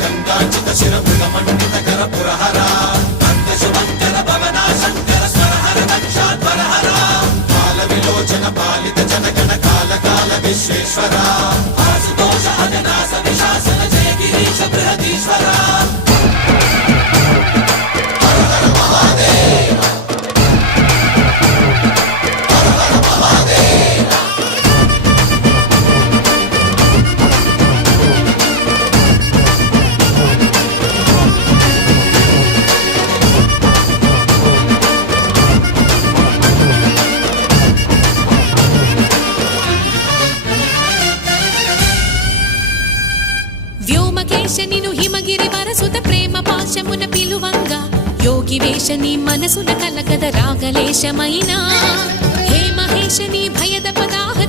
గంగాచిత శిరమృగమండిత కర పురహర శుభంకర భవనా శంకర స్వరహర దక్షాధ్వరహర కాల విలోచన పాలిత జనగణ కాల కాల విశ్వేశ్వర ఆశుతోష అజనాస విశాసన జయ గిరీశ బృహదీశ్వర హర హర మహాదేవ హర హర మహాదేవ వ్యోమకేశనిను హిమగిరి వరసుత ప్రేమ పాశమున పిలువంగా యోగి వేషని మనసున కలకద రాగలేశమైనా హే మహేశని భయద